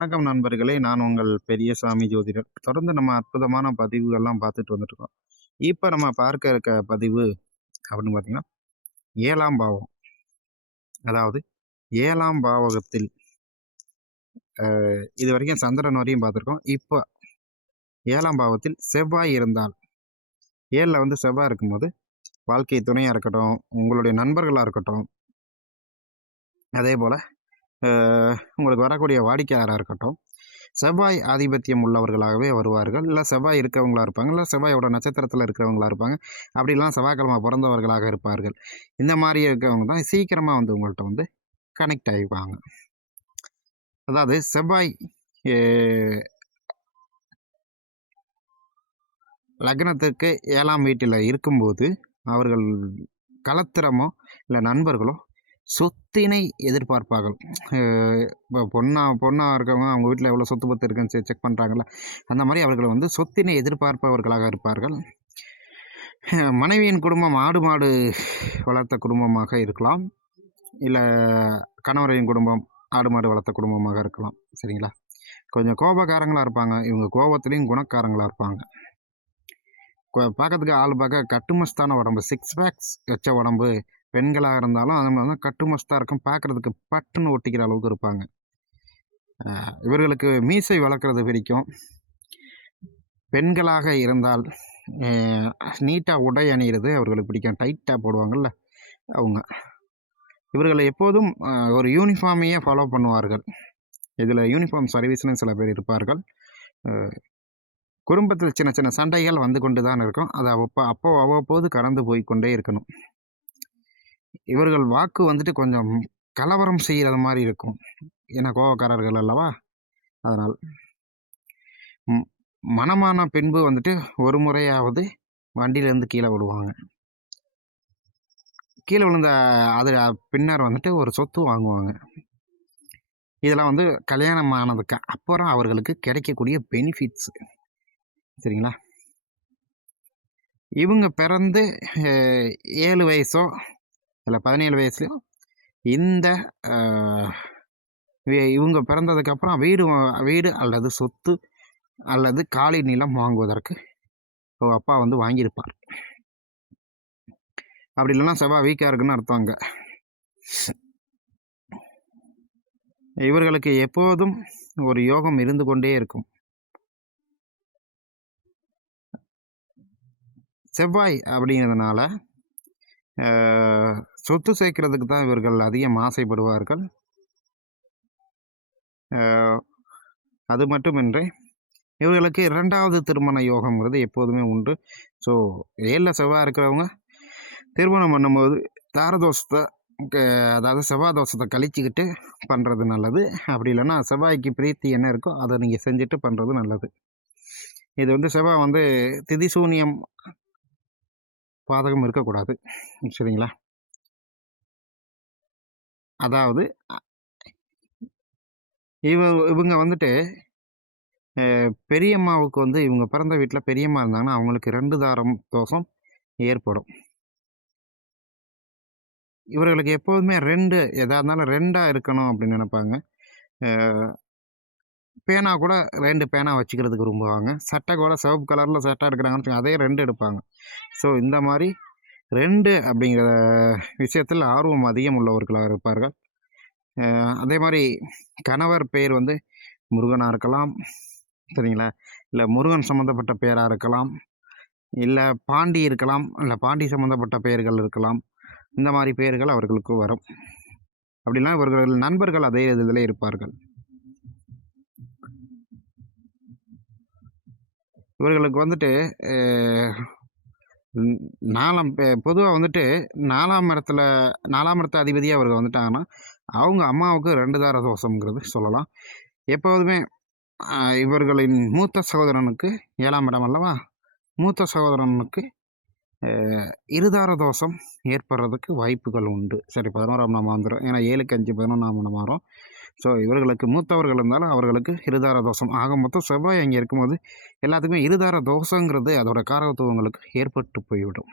வணக்கம் நண்பர்களே! நான் உங்கள் பெரியசாமி ஜோதிடர். தொடர்ந்து நம்ம அற்புதமான பதிவுகள்லாம் பார்த்துட்டு வந்துட்டுருக்கோம். இப்ப நம்ம பார்க்க இருக்க பதிவு அப்படின்னு பார்த்தீங்கன்னா, 7ஆம் பாவம். அதாவது 7ஆம் பாவகத்தில் அ இதுவரைக்கும் சந்திரன் வரையும் பார்த்துருக்கோம். இப்ப 7ஆம் பாவத்தில் செவ்வாய் இருந்தால், 7ல வந்து செவ்வாய் இருக்கும்போது, வாழ்க்கை துணையா இருக்கட்டும், உங்களுடைய நண்பர்களா இருக்கட்டும், அதேபோல அ உங்களுக்கு வரக்கூடிய வாடிக்கையாளரா இருக்கட்டும், செவ்வாய் ஆதிபத்தியம் உள்ளவர்களாகவே வருவார்கள். இல்ல செவ்வாய் இருக்கவங்களா இருப்பாங்க. இல்ல செவ்வாயோட நட்சத்திரத்தில இருக்கிறவங்களா இருப்பாங்க. அப்படி இல்லனா செவ்வாய்க்கிழமை பிறந்தவர்களாக இருப்பார்கள். இந்த மாரி இருக்கவங்க தான் சீக்கிரமா வந்து உங்கள்ட்ட வந்து கனெக்ட் ஆயிப்பாங்க. அதாவது செவ்வாய் எ லக்னத்துக்கு 7ஆம் வீட்டில இருக்கும்போது, அவர்கள் கலத்திரமோ, இல்ல நண்பர்களோ சொத்தினை எதிர்பார்ப்பார்கள். அ இப்போ பொண்ணா பொண்ணா இருக்கவங்க அவங்க வீட்ல எவ்வளோ சொத்து பத்து இருக்குன்னு செக் பண்றாங்கல்ல, அந்த மாரி அவர்கள் வந்து சொத்தினை எதிர்பார்ப்பவர்களாக இருப்பார்கள். மனைவியின் குடும்பம் ஆடு, மாடு வளர்த்த குடும்பமாக இருக்கலாம். இல்ல கணவரின் குடும்பம் ஆடு, மாடு வளர்த்த குடும்பமாக இருக்கலாம். சரிங்களா? கொஞ்சம் கோபக்காரங்களா இருப்பாங்க. இவங்க கோவத்திலயும் குணக்காரங்களா இருப்பாங்க. பார்க்கறதுக்கு ஆள் பார்க்க கட்டுமஸ்தான உடம்பு. சிக்ஸ் பேக்ஸ் வச்ச உடம்பு. பெண்களா இருந்தாலும் அது மாரி தான் கட்டுமஸ்தா இருக்கும். பார்க்கறதுக்கு பட்டுன்னு ஒட்டிக்கிற அளவுக்கு இருப்பாங்க. இவர்களுக்கு மீசை வளர்க்கறது பிடிக்கும். பெண்களாக இருந்தால் நீட்டா உடை அணியிறது அவர்களுக்கு பிடிக்கும். டைட்டா போடுவாங்கல்ல அவங்க. இவர்கள் எப்போதும் ஒரு யூனிஃபார்மையே ஃபாலோ பண்ணுவார்கள். இதில யூனிஃபார்ம் சர்வீஸ்ன்னு சில பேர் இருப்பார்கள். அ குடும்பத்தில் சின்ன சின்ன சண்டைகள் வந்து கொண்டு தான் இருக்கும். அது அப்போ அவ்வப்போது கடந்து போய் கொண்டே இருக்கணும். இவர்கள் வாக்கு வந்துட்டு கொஞ்சம் கலவரம் செய்கிறது மாரி இருக்கும். ஏன்னா கோவக்காரர்கள் அல்லவா? அதனால். ம் மணமான பின்பு வந்துட்டு ஒரு முறையாவது வண்டியிலேருந்து கீழ விழுவாங்க. கீழ விழுந்த அது பின்னர் வந்துட்டு ஒரு சொத்து வாங்குவாங்க. இதெல்லாம் வந்து கல்யாணம் ஆனதுக்கு அப்புறம் அவர்களுக்கு கிடைக்கக்கூடிய பெனிஃபிட்ஸ். சரிங்களா? இவங்க பிறந்து அ 7 வயசோ, இல்ல 17 வயசுலயோ இந்த அ இவங்க பிறந்ததுக்கப்புறம் வீடு அல்லது சொத்து அல்லது காலி நிலம் வாங்குவதற்கு அப்பா வந்து வாங்கியிருப்பார். அப்படி இல்லைன்னா செவ்வாய் வீக்கா இருக்குன்னு அர்த்தங்க. இவர்களுக்கு எப்போதும் ஒரு யோகம் இருந்து கொண்டே இருக்கும். செவ்வாய் அப்படிங்கிறதுனால சொத்து சேர்க்கிறதுக்கு தான் இவர்கள் அதிகம் ஆசைப்படுவார்கள். அது மட்டுமின்றி இவர்களுக்கு 2வது திருமண யோகம்ங்கிறது எப்போதுமே உண்டு. ஸோ 7ல செவ்வாய் இருக்கிறவங்க திருமணம் பண்ணும்போது தாரதோஷத்தை அதாவது செவ்வாய் தோஷத்தை கழிச்சுக்கிட்டு பண்ணுறது நல்லது. அப்படி இல்லைன்னா செவ்வாய்க்கு பிரீத்தி என்ன இருக்கோ அதை நீங்கள் செஞ்சுட்டு பண்ணுறது நல்லது. இது வந்து செவ்வாய் வந்து திதிசூனியம் பாதகம் இருக்கக்கூடாது. சரிங்களா? அதாவது இவங்க வந்துட்டு பெரியம்மாவுக்கு வந்து இவங்க பிறந்த வீட்டில் பெரியம்மா இருந்தாங்கன்னா அவங்களுக்கு 2 தாரம் தோஷம் ஏற்படும். இவர்களுக்கு எப்போதுமே 2 எதா இருந்தாலும் 2ஆ இருக்கணும் அப்படின்னு நினைப்பாங்க. பேனா கூட 2 பேனா வச்சுக்கிறதுக்கு விரும்புவாங்க. சட்டை கூட சிவப்பு கலரில் சட்டை எடுக்கிறாங்கன்னு வச்சுக்கோங்க, அதே 2 எடுப்பாங்க. ஸோ இந்த மாதிரி 2 அப்படிங்கிற விஷயத்தில் ஆர்வம் அதிகம் உள்ளவர்களாக இருப்பார்கள். அதே மாதிரி கணவர் பெயர் வந்து முருகனா இருக்கலாம். சரிங்களா? இல்ல முருகன் சம்மந்தப்பட்ட பெயரா இருக்கலாம். இல்ல பாண்டி இருக்கலாம். இல்ல பாண்டி சம்மந்தப்பட்ட பெயர்கள் இருக்கலாம். இந்த மாரி பெயர்கள் அவர்களுக்கு வரும். அப்படின்னா இவர்கள் நண்பர்கள் அதே இதிலே இருப்பார்கள். இவர்களுக்கு வந்துட்டு அ 4ஆம் பொதுவா வந்துட்டு 4ஆம் இடத்து அதிபதியா அவர்கள் வந்துட்டாங்கன்னா, அவங்க அம்மாவுக்கு 2 தார தோஷம்ங்கிறது சொல்லலாம். எப்போதுமே இவர்களின் மூத்த சகோதரனுக்கு 7ஆம் இடம் அல்லவா? மூத்த சகோதரனுக்கு அ இருதார தோஷம் ஏற்படுறதுக்கு வாய்ப்புகள் உண்டு. சரி 11ஆம் நாமம் வந்துரும். ஏன்னா 7க்கு 5 11ஆம் இடம் வரும். ஸோ இவர்களுக்கு மூத்தவர்கள் இருந்தாலும் அவர்களுக்கு இருதார தோஷம். ஆக மொத்தம் செவ்வாய் அங்கே இருக்கும்போது எல்லாத்துக்குமே இருதார தோஷங்கிறது அதோட காரகத்துவங்களுக்கு ஏற்பட்டு போய்விடும்.